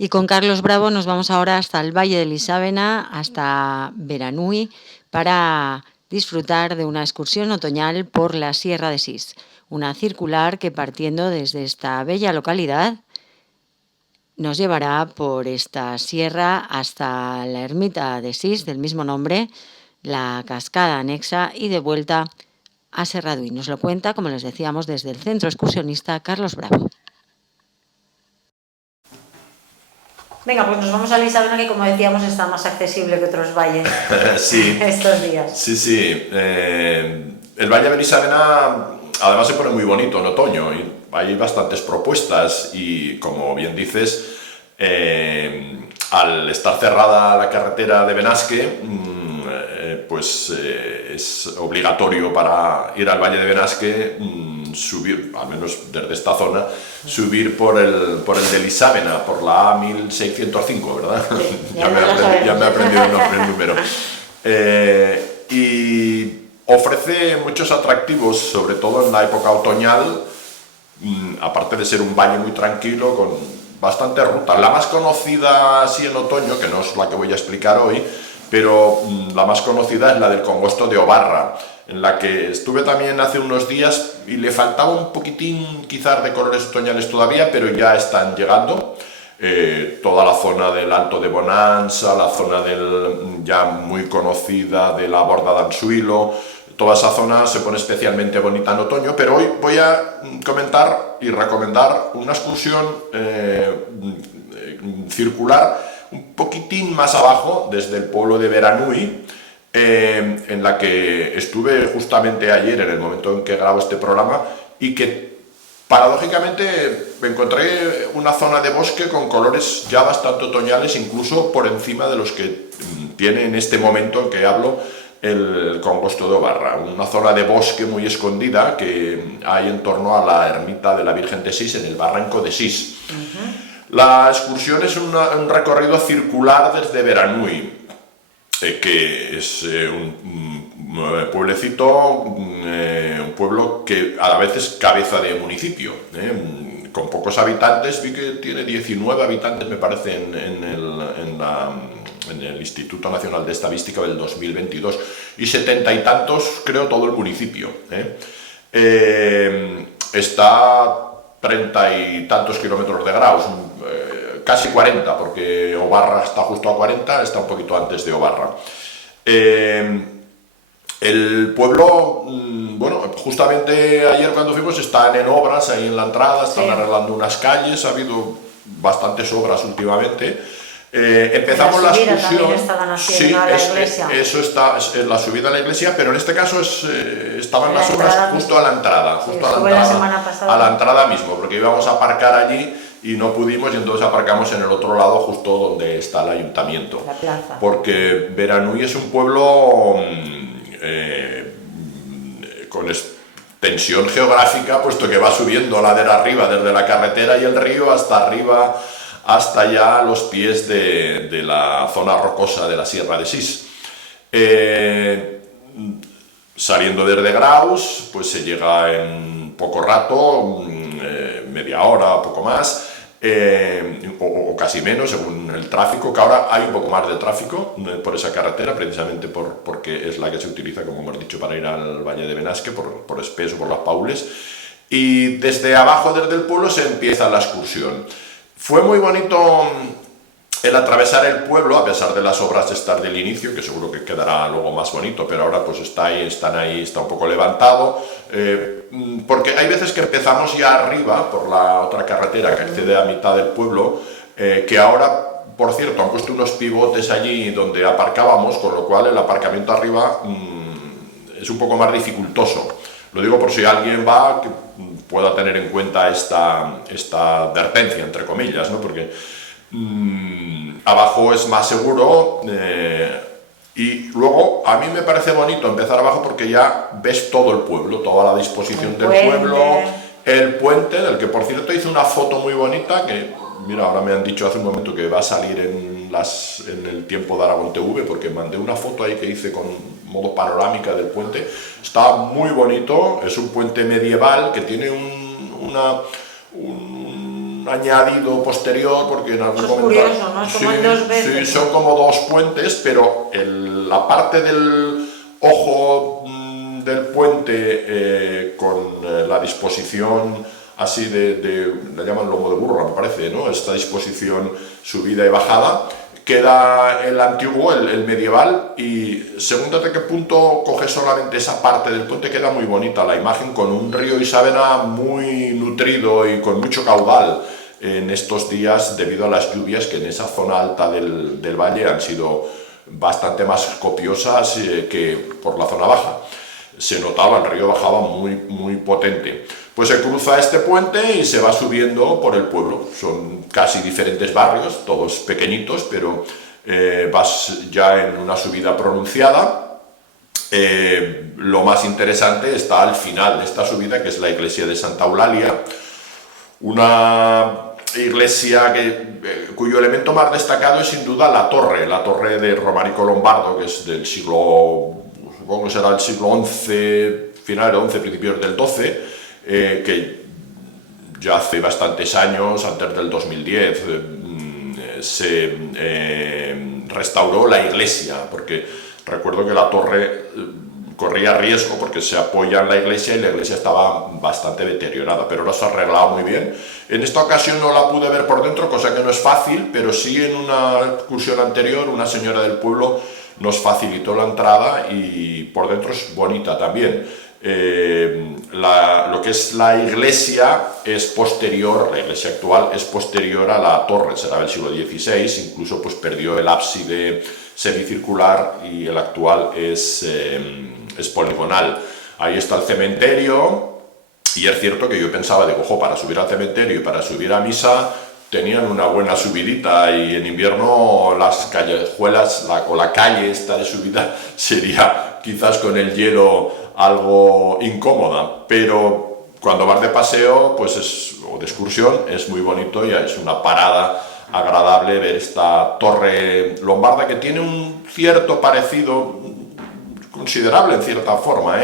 Y con Carlos Bravo nos vamos ahora hasta el Valle de Lisávena, hasta Beranui, para disfrutar de una excursión otoñal por la Sierra de Sis, una circular que partiendo desde esta bella localidad nos llevará por esta sierra hasta la ermita de Sis del mismo nombre, la cascada anexa y de vuelta a Serradui. Nos lo cuenta, como les decíamos, desde el centro excursionista Carlos Bravo. Venga, pues nos vamos a Lisabona, que como decíamos está más accesible que otros valles Sí, estos días. sí. El Valle de Lisabena además se pone muy bonito en otoño y hay bastantes propuestas y, como bien dices, al estar cerrada la carretera de Benasque, es obligatorio para ir al Valle de Benasque subir, al menos desde esta zona, subir por el de Lisávena, por la A1605, ¿verdad? Sí, ya me he aprendido el número. Y ofrece muchos atractivos, sobre todo en la época otoñal, aparte de ser un valle muy tranquilo, con bastantes rutas. La más conocida así en otoño, que no es la que voy a explicar hoy, pero la más conocida es la del Congosto de Obarra, en la que estuve también hace unos días y le faltaba un poquitín quizás de colores otoñales todavía, pero ya están llegando. Toda la zona del Alto de Bonanza, la zona ya muy conocida de la Borda d'Ansuilo, toda esa zona se pone especialmente bonita en otoño, pero hoy voy a comentar y recomendar una excursión circular un poquitín más abajo, desde el pueblo de Beranui, en la que estuve justamente ayer, en el momento en que grabo este programa, y que paradójicamente encontré una zona de bosque con colores ya bastante otoñales, incluso por encima de los que tiene en este momento en que hablo el Congosto de Obarra, una zona de bosque muy escondida que hay en torno a la ermita de la Virgen de Sis, en el barranco de Sis. La excursión es un recorrido circular desde Beranui, que es un pueblecito, un pueblo que a la vez es cabeza de municipio, con pocos habitantes. Vi que tiene 19 habitantes, me parece, en el Instituto Nacional de Estadística del 2022, y 70 y tantos, creo, todo el municipio. Está a 30 y tantos kilómetros de Graus, casi 40, porque Obarra está justo a 40, está un poquito antes de Obarra. El pueblo, bueno, justamente ayer cuando fuimos están en obras ahí en la entrada, están arreglando unas calles, ha habido bastantes obras últimamente. Empezamos la excursión. Sí, eso está, es la subida a la iglesia, pero en este caso estaban las obras justo a la entrada, a la entrada mismo, porque íbamos a aparcar allí y no pudimos, y entonces aparcamos en el otro lado, justo donde está el ayuntamiento. La plaza. Porque Beranui es un pueblo con extensión geográfica, puesto que va subiendo ladera arriba desde la carretera y el río hasta arriba, hasta ya los pies de la zona rocosa de la Sierra de Sis. Saliendo desde Graus, pues se llega en poco rato, media hora, poco más, o casi menos, según el tráfico, que ahora hay un poco más de tráfico por esa carretera, precisamente porque es la que se utiliza, como hemos dicho, para ir al Valle de Benasque, por Espeso, por las Paules. Y desde abajo, desde el pueblo, se empieza la excursión. Fue muy bonito el atravesar el pueblo, a pesar de las obras estas del inicio, que seguro que quedará luego más bonito, pero ahora pues está un poco levantado, porque hay veces que empezamos ya arriba, por la otra carretera que accede a mitad del pueblo, que ahora, por cierto, han puesto unos pivotes allí donde aparcábamos, con lo cual el aparcamiento arriba es un poco más dificultoso. Lo digo por si alguien va, que pueda tener en cuenta esta advertencia, entre comillas, ¿no? Porque abajo es más seguro, y luego a mí me parece bonito empezar abajo porque ya ves todo el pueblo, toda la disposición del pueblo, el puente, del que por cierto hice una foto muy bonita que, mira, ahora me han dicho hace un momento que va a salir en el Tiempo de Aragón TV, porque mandé una foto ahí que hice con modo panorámica del puente. Está muy bonito, es un puente medieval que tiene una añadido posterior, porque en algún momento... Es curioso, ¿no? Es como en dos veces. Sí, son como dos puentes, pero la parte del ojo del puente con la disposición así la llaman lomo de burro, me parece, ¿no? Esta disposición subida y bajada, queda el antiguo, el medieval, y según desde qué punto coges solamente esa parte del puente, queda muy bonita la imagen, con un río Isávena muy nutrido y con mucho caudal en estos días debido a las lluvias que en esa zona alta del valle han sido bastante más copiosas que por la zona baja. Se notaba, el río bajaba muy potente. Pues se cruza este puente y se va subiendo por el pueblo. Son casi diferentes barrios, todos pequeñitos, pero vas ya en una subida pronunciada. Lo más interesante está al final de esta subida, que es la iglesia de Santa Eulalia, una iglesia cuyo elemento más destacado es sin duda la torre de románico lombardo, que es del siglo, supongo que será el siglo XI, finales del XI, principios del XII, que ya hace bastantes años, antes del 2010, se restauró la iglesia, porque recuerdo que la torre corría riesgo porque se apoya en la iglesia y la iglesia estaba bastante deteriorada, pero ahora se ha arreglado muy bien. En esta ocasión no la pude ver por dentro, cosa que no es fácil, pero sí en una excursión anterior una señora del pueblo nos facilitó la entrada y por dentro es bonita también. Lo que es la iglesia es posterior, la iglesia actual es posterior a la torre, será del siglo XVI, incluso pues perdió el ábside semicircular y el actual es poligonal. Ahí está el cementerio y es cierto que yo pensaba, digo, ojo, para subir al cementerio y para subir a misa tenían una buena subidita, y en invierno las callejuelas o la calle esta de subida sería quizás con el hielo algo incómoda, pero cuando vas de paseo o de excursión es muy bonito y es una parada agradable ver esta torre lombarda que tiene un cierto parecido considerable en cierta forma,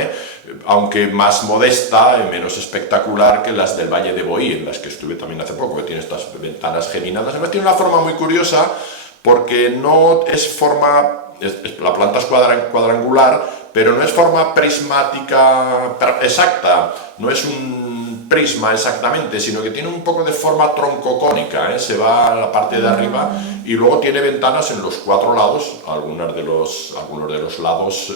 aunque más modesta y menos espectacular que las del Valle de Boí, en las que estuve también hace poco, que tiene estas ventanas geminadas. Además tiene una forma muy curiosa porque no es la planta es cuadrangular, pero no es forma prismática exacta, no es un prisma exactamente, sino que tiene un poco de forma troncocónica, se va a la parte de arriba y luego tiene ventanas en los cuatro lados, algunos de los lados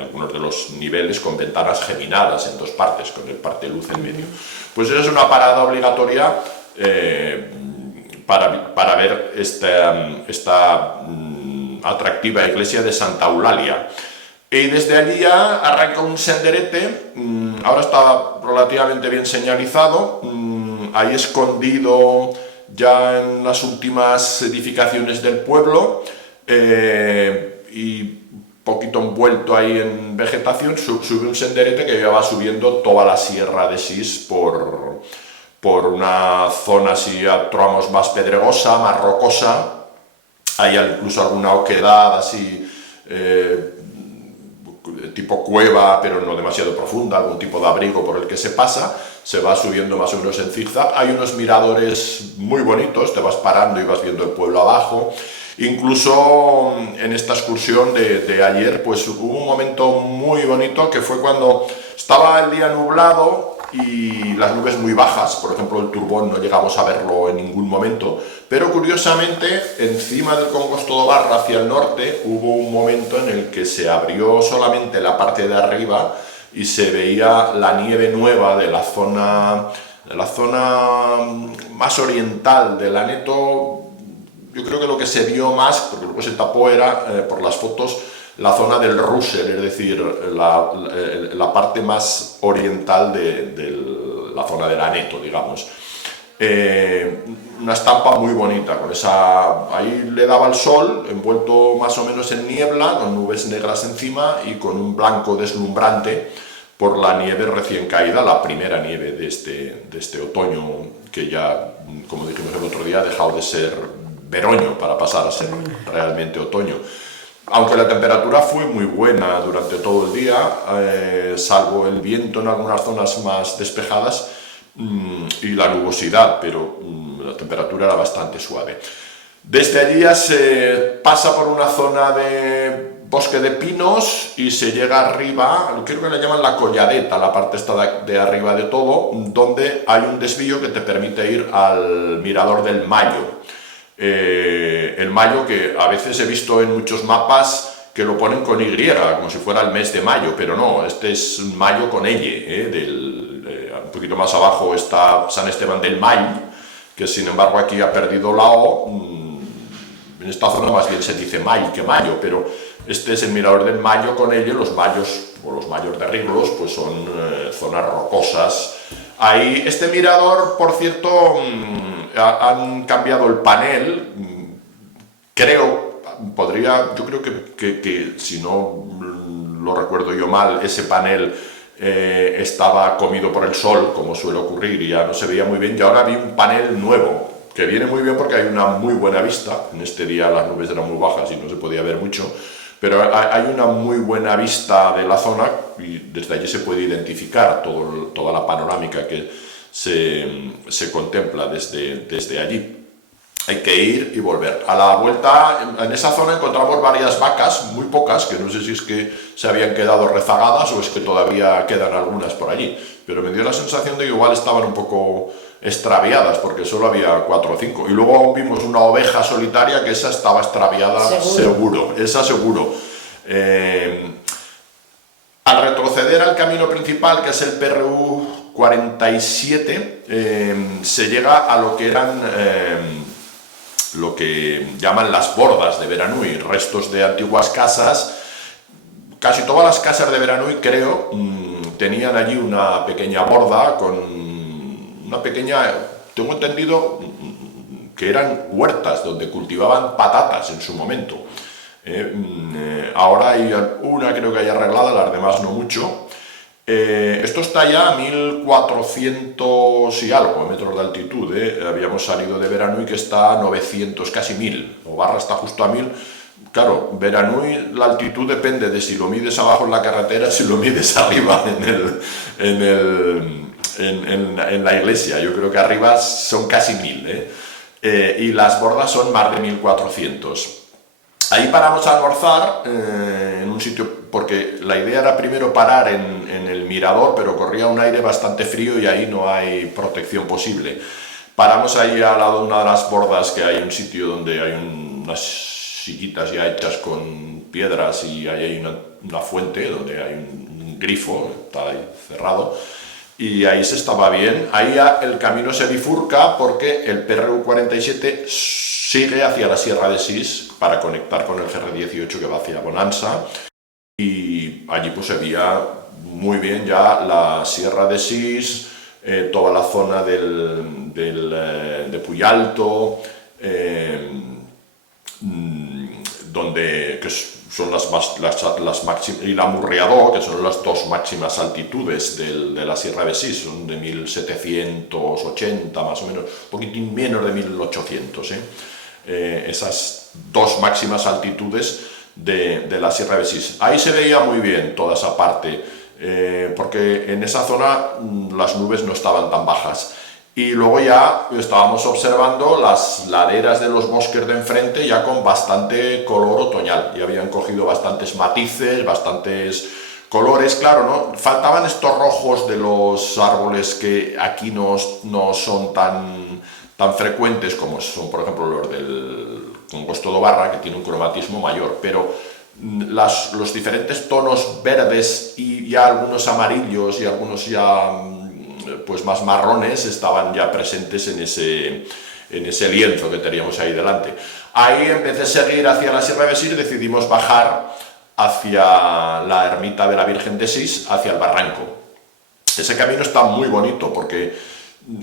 algunos de los niveles con ventanas geminadas en dos partes, con el parte de luz en medio. Pues esa es una parada obligatoria para ver esta atractiva iglesia de Santa Eulalia. Y desde allí ya arranca un senderete, ahora está relativamente bien señalizado, ahí escondido ya en las últimas edificaciones del pueblo y poquito envuelto ahí en vegetación, sube un senderete que ya va subiendo toda la sierra de Sis por una zona así a tramos más pedregosa, más rocosa. Hay incluso alguna oquedad así tipo cueva, pero no demasiado profunda, algún tipo de abrigo por el que se pasa, se va subiendo más o menos en zigzag. Hay unos miradores muy bonitos, te vas parando y vas viendo el pueblo abajo. Incluso en esta excursión de ayer, pues hubo un momento muy bonito que fue cuando estaba el día nublado y las nubes muy bajas, por ejemplo el Turbón no llegamos a verlo en ningún momento, pero curiosamente encima del Congosto de Barra hacia el norte hubo un momento en el que se abrió solamente la parte de arriba y se veía la nieve nueva de la zona más oriental del Aneto. Yo creo que lo que se vio más, porque luego se tapó, era por las fotos la zona del Russell, es decir, la parte más oriental de la zona del Aneto, digamos. Una estampa muy bonita, ahí le daba el sol, envuelto más o menos en niebla, con nubes negras encima y con un blanco deslumbrante por la nieve recién caída, la primera nieve de este otoño, que ya, como dijimos el otro día, ha dejado de ser veroño para pasar a ser realmente otoño. Aunque la temperatura fue muy buena durante todo el día, salvo el viento en algunas zonas más despejadas, y la nubosidad, pero la temperatura era bastante suave. Desde allí ya se pasa por una zona de bosque de pinos y se llega arriba, creo que le llaman la colladeta, la parte esta de arriba de todo, donde hay un desvío que te permite ir al mirador del Mayo. El Mayo, que a veces he visto en muchos mapas que lo ponen con Y, como si fuera el mes de mayo, pero no, este es Mayo con L, un poquito más abajo está San Esteban del May, que sin embargo aquí ha perdido la O. En esta zona más bien se dice May que Mayo, pero este es el mirador del Mayo con L. Los mayos, o los mayos de Riglos, pues son zonas rocosas. Ahí, este mirador, por cierto, han cambiado el panel, creo, yo creo que si no lo recuerdo yo mal, ese panel estaba comido por el sol, como suele ocurrir, y ya no se veía muy bien, y ahora vi un panel nuevo, que viene muy bien porque hay una muy buena vista. En este día las nubes eran muy bajas y no se podía ver mucho, pero hay una muy buena vista de la zona y desde allí se puede identificar toda la panorámica que se contempla desde allí. Hay que ir y volver. A la vuelta, en esa zona encontramos varias vacas, muy pocas, que no sé si es que se habían quedado rezagadas o es que todavía quedan algunas por allí, pero me dio la sensación de que igual estaban un poco extraviadas, porque solo había 4 o 5. Y luego aún vimos una oveja solitaria, que esa estaba extraviada seguro, esa seguro. Al retroceder al camino principal, que es el PRU 47, se llega a lo que eran lo que llaman las bordas de Beranui, restos de antiguas casas. Casi todas las casas de Beranui, creo, tenían allí una pequeña borda con una pequeña, tengo entendido que eran huertas donde cultivaban patatas en su momento. Ahora hay una, creo que hay arreglada, las demás no mucho. Esto está ya a 1400 y algo metros de altitud. Habíamos salido de Beranui, que está a 900, casi 1000. Obarra está justo a 1000. Claro, Beranui, la altitud depende de si lo mides abajo en la carretera, si lo mides arriba en la iglesia. Yo creo que arriba son casi 1000, y las bordas son más de 1400. Ahí paramos a almorzar en un sitio, porque la idea era primero parar en el mirador, pero corría un aire bastante frío y ahí no hay protección posible. Paramos ahí al lado de una de las bordas, que hay un sitio donde hay unas sillitas ya hechas con piedras y ahí hay una fuente donde hay un grifo, está ahí cerrado. Y ahí se estaba bien. Ahí ya el camino se bifurca porque el PRU 47 sigue hacia la Sierra de Sis para conectar con el GR18 que va hacia Bonanza, y allí pues se veía muy bien ya la Sierra de Sis, toda la zona de Puyalto, donde son las máximas, y la Murriadó, que son las dos máximas altitudes de la Sierra de Sis, son de 1780 más o menos, un poquitín menos de 1800, esas dos máximas altitudes de la Sierra de Sis. Ahí se veía muy bien toda esa parte, porque en esa zona las nubes no estaban tan bajas. Y luego ya estábamos observando las laderas de los bosques de enfrente ya con bastante color otoñal. Ya habían cogido bastantes matices, bastantes colores. Claro, ¿no? Faltaban estos rojos de los árboles que aquí no son tan frecuentes como son, por ejemplo, los del Congosto de Obarra, que tiene un cromatismo mayor. Pero los diferentes tonos verdes y ya algunos amarillos y algunos ya pues más marrones estaban ya presentes en ese lienzo que teníamos ahí delante. Ahí empecé a seguir hacia la Sierra de Sis, decidimos bajar hacia la ermita de la Virgen de Sis, hacia el barranco. Ese camino está muy bonito porque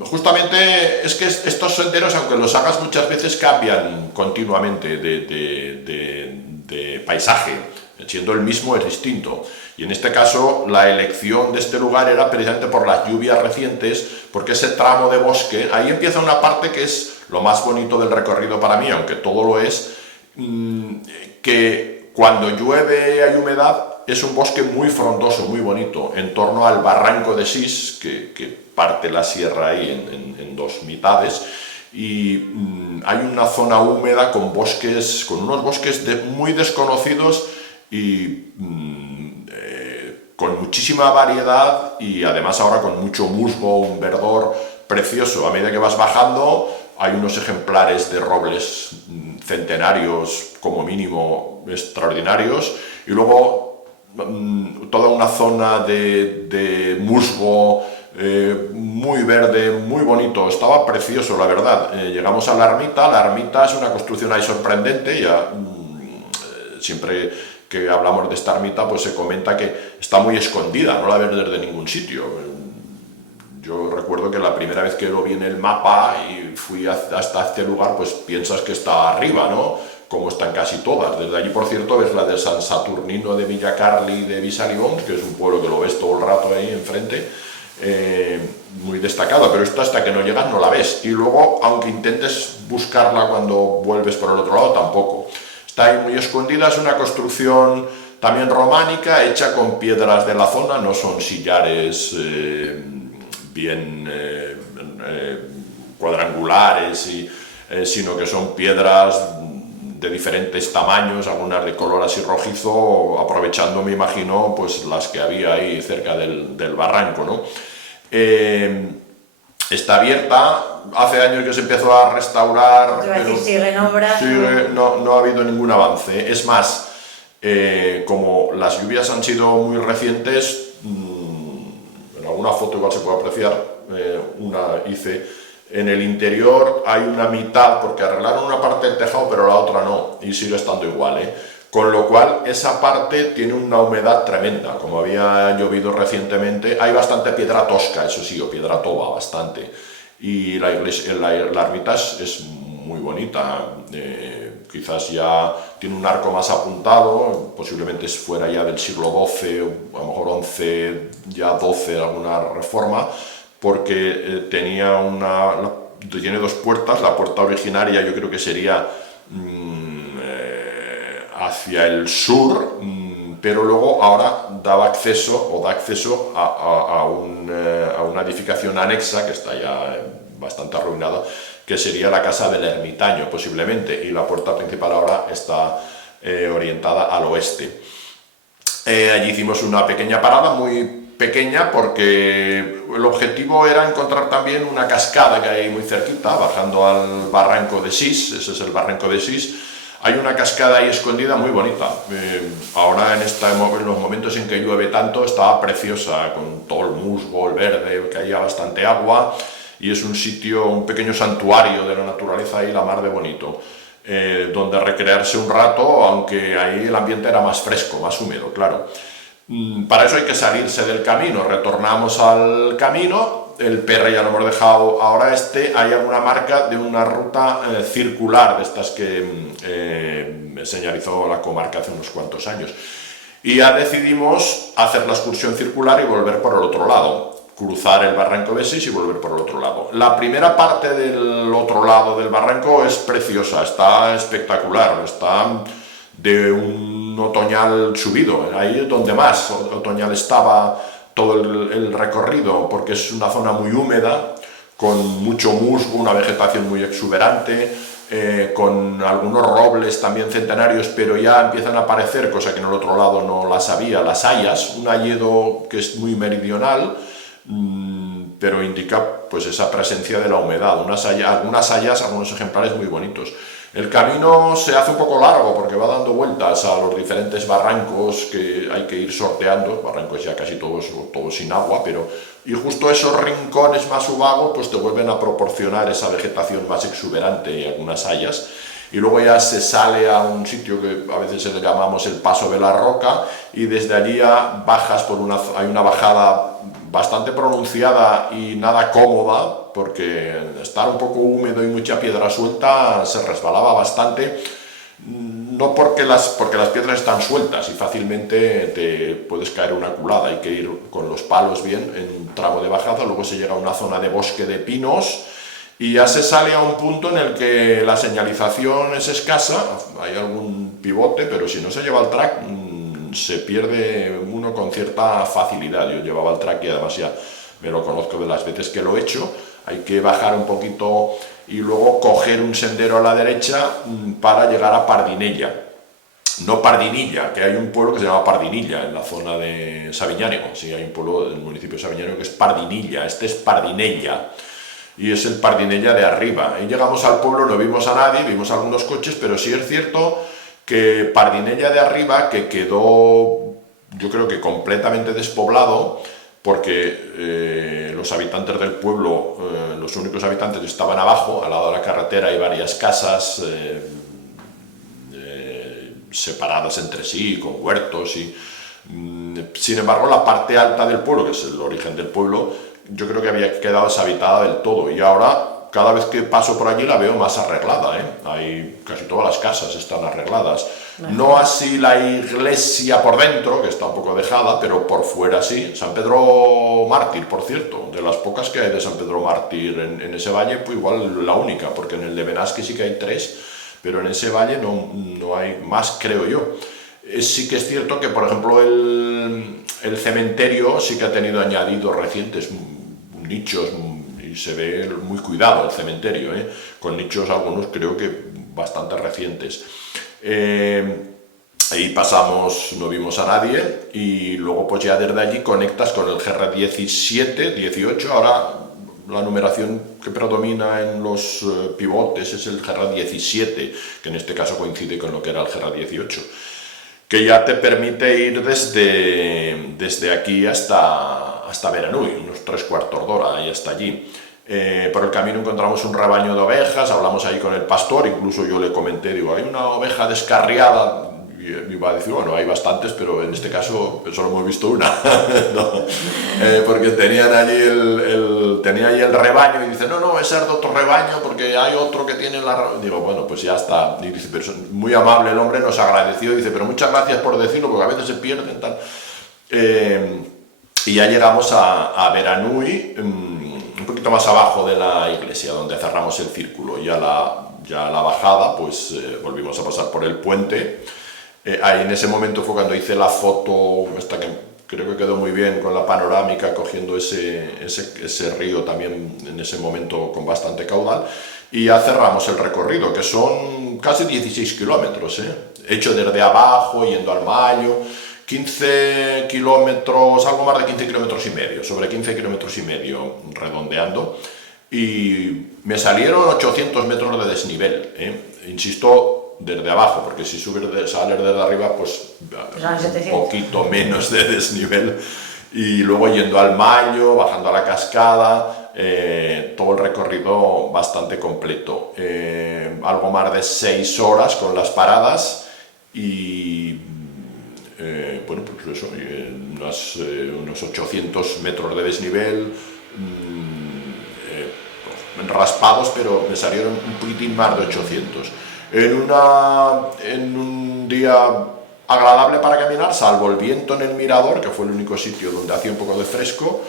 justamente es que estos senderos, aunque los hagas muchas veces, cambian continuamente de paisaje. Siendo el mismo es distinto, y en este caso la elección de este lugar era precisamente por las lluvias recientes, porque ese tramo de bosque, ahí empieza una parte que es lo más bonito del recorrido para mí, aunque todo lo es, que cuando llueve hay humedad, es un bosque muy frondoso, muy bonito, en torno al barranco de Sis, que parte la sierra ahí en dos mitades, y hay una zona húmeda con bosques, con unos bosques muy desconocidos y con muchísima variedad, y además ahora con mucho musgo, un verdor precioso. A medida que vas bajando hay unos ejemplares de robles centenarios como mínimo extraordinarios, y luego toda una zona de musgo muy verde, muy bonito. Estaba precioso, la verdad. Llegamos a la ermita es una construcción ahí sorprendente. Ya siempre que hablamos de esta ermita pues se comenta que está muy escondida, no la ves desde ningún sitio. Yo recuerdo que la primera vez que lo vi en el mapa y fui hasta este lugar, pues piensas que está arriba, ¿no? Como están casi todas. Desde allí, por cierto, ves la de San Saturnino de Villacarli de Visalibons, que es un pueblo que lo ves todo el rato ahí enfrente, muy destacado, pero esto hasta que no llegas no la ves. Y luego, aunque intentes buscarla cuando vuelves por el otro lado, tampoco. Está ahí muy escondida, es una construcción también románica, hecha con piedras de la zona, no son sillares bien cuadrangulares, sino que son piedras de diferentes tamaños, algunas de color así rojizo, aprovechando, me imagino, pues las que había ahí cerca del barranco, ¿no? Está abierta, hace años que se empezó a restaurar, pero sigue en obras. No ha habido ningún avance. Es más, como las lluvias han sido muy recientes, en alguna foto igual se puede apreciar, una hice, en el interior hay una mitad, porque arreglaron una parte del tejado pero la otra no, y sigue estando igual, con lo cual esa parte tiene una humedad tremenda. Como había llovido recientemente, hay bastante piedra tosca, eso sí, o piedra toba, bastante, y la ermita es muy bonita. Quizás ya tiene un arco más apuntado, posiblemente fuera ya del siglo XII, a lo mejor XI, ya XII, alguna reforma, porque tiene dos puertas. La puerta originaria yo creo que sería hacia el sur, pero luego ahora da acceso a una edificación anexa que está ya bastante arruinada, que sería la casa del ermitaño posiblemente, y la puerta principal ahora está orientada al oeste. Allí hicimos una pequeña parada, muy pequeña, porque el objetivo era encontrar también una cascada que hay muy cerquita, bajando al barranco de Sis. Ese es el barranco de Sis. Hay una cascada ahí escondida muy bonita. Ahora en los momentos en que llueve tanto estaba preciosa, con todo el musgo, el verde, que haya bastante agua, y es un sitio, un pequeño santuario de la naturaleza ahí, la mar de bonito, donde recrearse un rato, aunque ahí el ambiente era más fresco, más húmedo, claro. Para eso hay que salirse del camino. Retornamos al camino, el PR ya lo hemos dejado ahora. Hay alguna marca de una ruta circular, de estas que señalizó la comarca hace unos cuantos años, y ya decidimos hacer la excursión circular y volver por el otro lado, cruzar el barranco de Sis y volver por el otro lado. La primera parte del otro lado del barranco es preciosa, está espectacular, está de un otoñal subido, ahí es donde más otoñal estaba todo el recorrido, porque es una zona muy húmeda, con mucho musgo, una vegetación muy exuberante, con algunos robles también centenarios, pero ya empiezan a aparecer, cosa que en el otro lado no las había, las hayas, un hayedo que es muy meridional, pero indica pues esa presencia de la humedad, algunas hayas, algunos ejemplares muy bonitos. El camino se hace un poco largo porque va dando vueltas a los diferentes barrancos que hay que ir sorteando, barrancos ya casi todos sin agua, y justo esos rincones más subagos pues te vuelven a proporcionar esa vegetación más exuberante y algunas hayas. Y luego ya se sale a un sitio que a veces le llamamos el Paso de la Roca, y desde allí ya bajas hay una bajada bastante pronunciada y nada cómoda, porque estar un poco húmedo y mucha piedra suelta se resbalaba bastante, no porque las piedras están sueltas y fácilmente te puedes caer una culada. Hay que ir con los palos bien en un tramo de bajada. Luego se llega a una zona de bosque de pinos y ya se sale a un punto en el que la señalización es escasa, hay algún pivote, pero si no se lleva el track se pierde uno con cierta facilidad. Yo llevaba el track y además ya me lo conozco de las veces que lo he hecho. Hay que bajar un poquito y luego coger un sendero a la derecha para llegar a Pardinella. No Pardinilla, que hay un pueblo que se llama Pardinilla en la zona de Sabiñánigo. Sí, hay un pueblo del municipio de Sabiñánigo que es Pardinilla, este es Pardinella. Y es el Pardinella de arriba. Y llegamos al pueblo, no vimos a nadie, vimos algunos coches, pero sí es cierto que Pardinella de arriba, que quedó, yo creo que completamente despoblado, porque los habitantes del pueblo, los únicos habitantes estaban abajo, al lado de la carretera hay varias casas separadas entre sí, con huertos y... sin embargo, la parte alta del pueblo, que es el origen del pueblo, yo creo que había quedado deshabitada del todo, y ahora cada vez que paso por allí la veo más arreglada, Hay, casi todas las casas están arregladas. No así la iglesia por dentro, que está un poco dejada, pero por fuera sí. San Pedro Mártir, por cierto, de las pocas que hay de San Pedro Mártir en ese valle, pues igual la única, porque en el de Benasque sí que hay 3, pero en ese valle no hay más, creo yo. Sí que es cierto que, por ejemplo, el cementerio sí que ha tenido añadidos recientes, nichos, y se ve muy cuidado el cementerio, con nichos algunos creo que bastante recientes. Ahí pasamos, no vimos a nadie, y luego pues ya desde allí conectas con el GR17, 18, ahora la numeración que predomina en los pivotes es el GR17, que en este caso coincide con lo que era el GR18, que ya te permite ir desde aquí hasta Beranui, unos 3/4 de hora y hasta allí. Por el camino encontramos un rebaño de ovejas, hablamos ahí con el pastor, incluso yo le comenté, digo, hay una oveja descarriada, y me iba a decir, bueno, hay bastantes, pero en este caso solo hemos visto una, ¿no? Porque tenían allí tenía allí el rebaño, y dice, no, ese es de otro rebaño, porque hay otro que tiene la... Digo, bueno, pues ya está, y dice, pero muy amable el hombre, nos agradeció, y dice, pero muchas gracias por decirlo, porque a veces se pierden, tal. Y ya llegamos a Beranui, un poquito más abajo de la iglesia, donde cerramos el círculo, y a la bajada, pues volvimos a pasar por el puente. Ahí en ese momento fue cuando hice la foto, esta que creo que quedó muy bien, con la panorámica, cogiendo ese río también en ese momento con bastante caudal, y ya cerramos el recorrido, que son casi 16 kilómetros, hecho desde abajo, yendo al Mayo, 15 kilómetros, algo más de 15 kilómetros y medio, sobre 15 kilómetros y medio, redondeando, y me salieron 800 metros de desnivel, insisto, desde abajo, porque si sales desde arriba, pues un poquito menos de desnivel, y luego yendo al Mayo, bajando a la cascada, todo el recorrido bastante completo, algo más de 6 horas con las paradas, y bueno, pues eso, unos 800 metros de desnivel, raspados, pero me salieron un poquitín más de 800. En un día agradable para caminar, salvo el viento en el mirador, que fue el único sitio donde hacía un poco de fresco.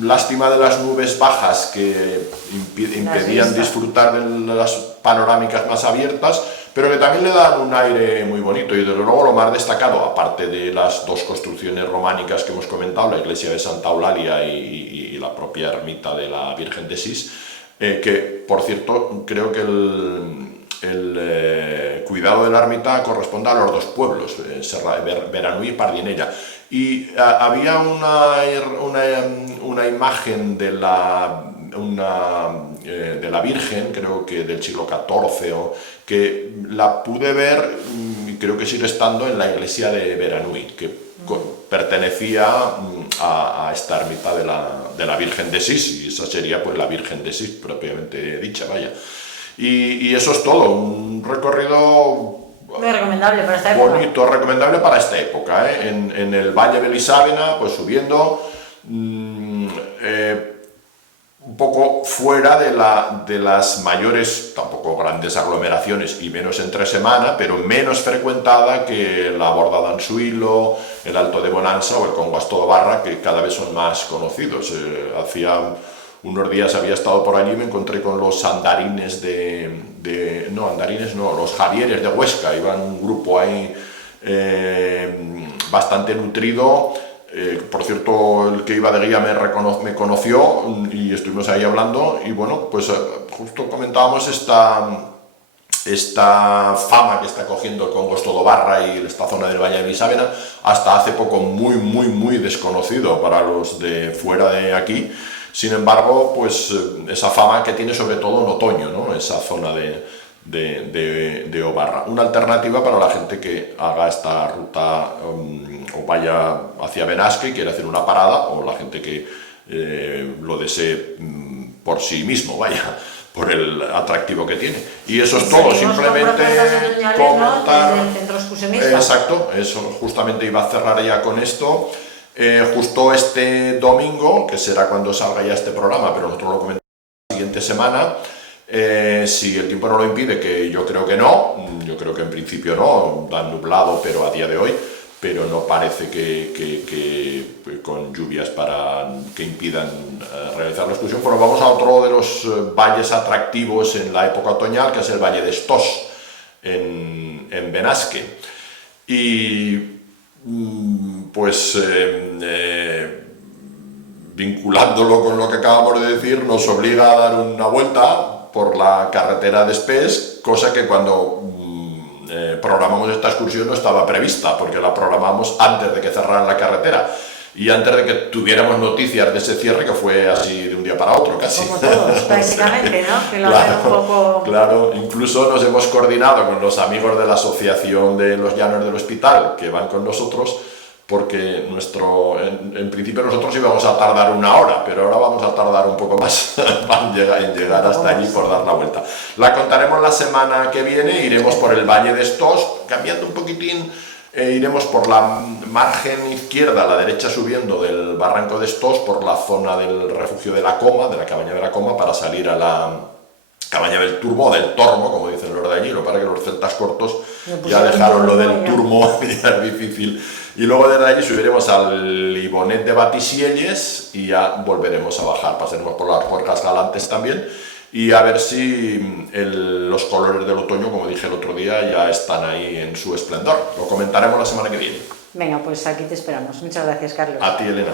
Lástima de las nubes bajas que impedían disfrutar de las panorámicas más abiertas, pero que también le dan un aire muy bonito, y desde luego lo más destacado, aparte de las 2 construcciones románicas que hemos comentado, la iglesia de Santa Eulalia y la propia ermita de la Virgen de Sis, que por cierto creo que el cuidado de la ermita corresponde a los 2 pueblos, Beranui y Pardinella. Y había una imagen de la Virgen, creo que del siglo XIV, que la pude ver, creo que sigue estando en la iglesia de Beranui, que pertenecía a esta ermita de la Virgen de Sis, y esa sería pues la Virgen de Sis propiamente dicha, vaya. Y eso es todo, un recorrido muy recomendable para esta época. Bonito, recomendable para esta época, en el Valle de Lisávena, pues subiendo un poco fuera de las mayores, tampoco grandes aglomeraciones, y menos entre semana, pero menos frecuentada que la Borda d'Ansuilo, el Alto de Bonanza o el Conguasto de Barra, que cada vez son más conocidos. Hacía unos días había estado por allí y me encontré con los andarines los Javieres de Huesca, iban un grupo ahí bastante nutrido. Por cierto, el que iba de guía me conoció y estuvimos ahí hablando, y bueno, pues justo comentábamos esta fama que está cogiendo el Congosto do Barra y esta zona del Valle de Lisávena, hasta hace poco muy desconocido para los de fuera de aquí. Sin embargo, pues esa fama que tiene sobre todo en otoño, ¿no? Esa zona de Obarra. Una alternativa para la gente que haga esta ruta o vaya hacia Benasque y quiere hacer una parada, o la gente que lo desee por sí mismo, vaya, por el atractivo que tiene. Y eso es todo, simplemente comentar. ¿No? Exacto, eso justamente iba a cerrar ya con esto. Justo este domingo, que será cuando salga ya este programa, pero nosotros lo comentamos la siguiente semana, si el tiempo no lo impide, que yo creo que no, yo creo que en principio no, da nublado, pero a día de hoy, pero no parece que con lluvias que impidan realizar la excursión. Bueno, vamos a otro de los valles atractivos en la época otoñal, que es el Valle de Stós, en Benasque. Y pues vinculándolo con lo que acabamos de decir, nos obliga a dar una vuelta por la carretera de Espés, cosa que cuando programamos esta excursión no estaba prevista, porque la programamos antes de que cerraran la carretera y antes de que tuviéramos noticias de ese cierre, que fue así de un día para otro casi. Como todos, prácticamente, ¿no? Que lo claro, hacen un poco... Claro, incluso nos hemos coordinado con los amigos de la Asociación de los Llanos del Hospital, que van con nosotros, porque en principio nosotros íbamos a tardar 1 hora, pero ahora vamos a tardar un poco más en llegar hasta allí por dar la vuelta. La contaremos la semana que viene, iremos por el Valle de Stós, cambiando un poquitín, iremos por la margen izquierda, a la derecha subiendo del barranco de Stós, por la zona del refugio de la Coma, de la cabaña de la Coma, para salir a la cabaña del Turmo, o del Tormo, como dicen los de allí. Lo que pasa es que los celtas cortos ya dejaron lo del Turmo, ya es difícil. Y luego desde allí subiremos al Ibonet de Batisielles y ya volveremos a bajar. Pasaremos por las Puercas Galantes también, y a ver si los colores del otoño, como dije el otro día, ya están ahí en su esplendor. Lo comentaremos la semana que viene. Venga, pues aquí te esperamos. Muchas gracias, Carlos. A ti, Elena.